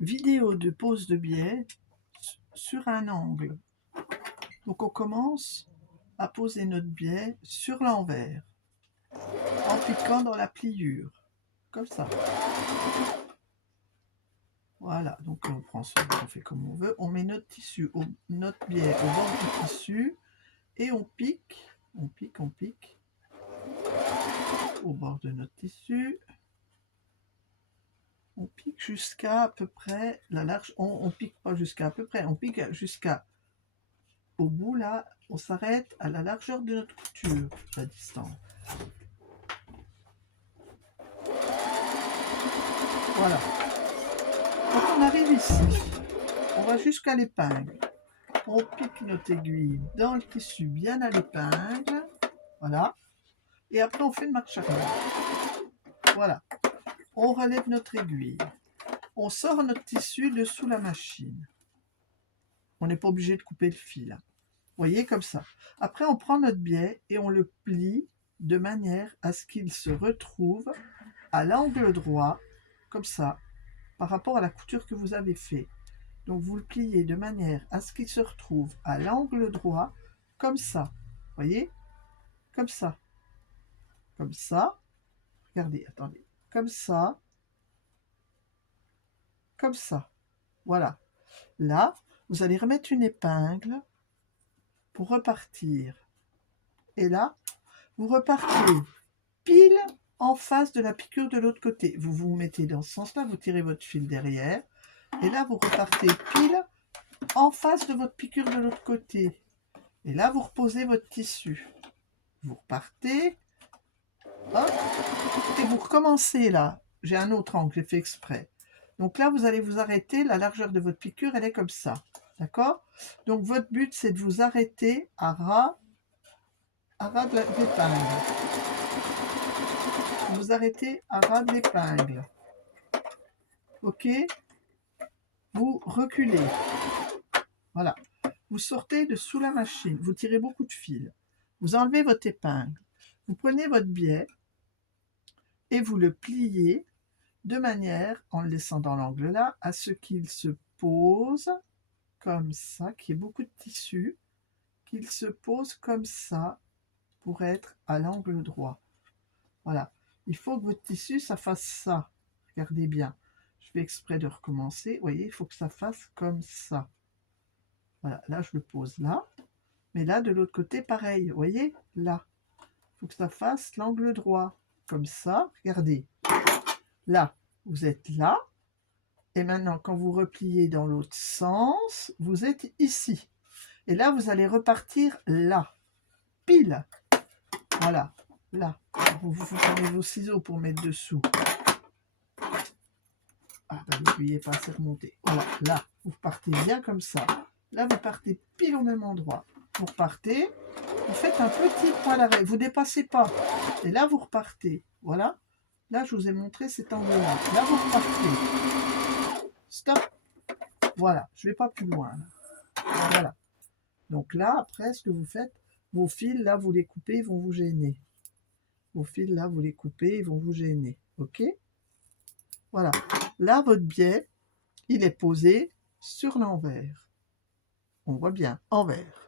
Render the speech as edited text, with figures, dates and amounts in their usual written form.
vidéo de pose de biais sur un angle. Donc on commence à poser notre biais sur l'envers en piquant dans la pliure, comme ça. Voilà, donc on prend ça, on fait comme on veut, on met notre tissu, notre biais au bord du tissu et on pique au bord de notre tissu. On pique jusqu'à à peu près la large. On pique pas jusqu'à à peu près, on pique jusqu'à au bout là. On s'arrête à la largeur de notre couture, la distance. Voilà. Quand on arrive ici, on va jusqu'à l'épingle. On pique notre aiguille dans le tissu bien à l'épingle. Voilà. Et après on fait une marche arrière. Voilà. On relève notre aiguille. On sort notre tissu dessous la machine. On n'est pas obligé de couper le fil. Vous voyez, comme ça. Après, on prend notre biais et on le plie de manière à ce qu'il se retrouve à l'angle droit, comme ça, par rapport à la couture que vous avez fait. Donc, vous le pliez de manière à ce qu'il se retrouve à l'angle droit, comme ça. Vous voyez? Comme ça. Comme ça. Regardez, attendez. Comme ça. Comme ça. Voilà. Là, vous allez remettre une épingle pour repartir. Et là, vous repartez pile en face de la piqûre de l'autre côté. Vous vous mettez dans ce sens-là, vous tirez votre fil derrière. Et là, vous repartez pile en face de votre piqûre de l'autre côté. Et là, vous reposez votre tissu. Vous repartez. Hop, et vous recommencez là. J'ai un autre angle, j'ai fait exprès. Donc là, vous allez vous arrêter. La largeur de votre piqûre, elle est comme ça. D'accord? Donc votre but, c'est de vous arrêter à ras de l'épingle. Vous arrêtez à ras de l'épingle. Ok? Vous reculez. Voilà. Vous sortez de sous la machine. Vous tirez beaucoup de fil. Vous enlevez votre épingle. Vous prenez votre biais et vous le pliez de manière, en le laissant dans l'angle là, à ce qu'il se pose comme ça, qu'il y ait beaucoup de tissu, qu'il se pose comme ça pour être à l'angle droit. Voilà. Il faut que votre tissu, ça fasse ça. Regardez bien. Je fais exprès de recommencer. Vous voyez, il faut que ça fasse comme ça. Voilà, là, je le pose là. Mais là, de l'autre côté, pareil. Vous voyez, là. Il faut que ça fasse l'angle droit. Comme ça. Regardez. Là, vous êtes là. Et maintenant, quand vous repliez dans l'autre sens, vous êtes ici. Et là, vous allez repartir là. Pile. Voilà. Là. Vous prenez vos ciseaux pour mettre dessous. Ah, bah, n'oubliez pas, c'est remonté. Voilà. Là, vous partez bien comme ça. Là, vous partez pile au même endroit. Vous repartez. Vous faites un petit point d'arrêt. Vous ne dépassez pas. Et là, vous repartez. Voilà. Là, je vous ai montré cet angle-là. Là, vous repartez. Stop. Voilà. Je ne vais pas plus loin. Là. Voilà. Donc là, après, ce que vous faites, vos fils, là, vous les coupez, ils vont vous gêner. Vos fils, là, vous les coupez, ils vont vous gêner. OK? Voilà. Là, votre biais, il est posé sur l'envers. On voit bien, envers.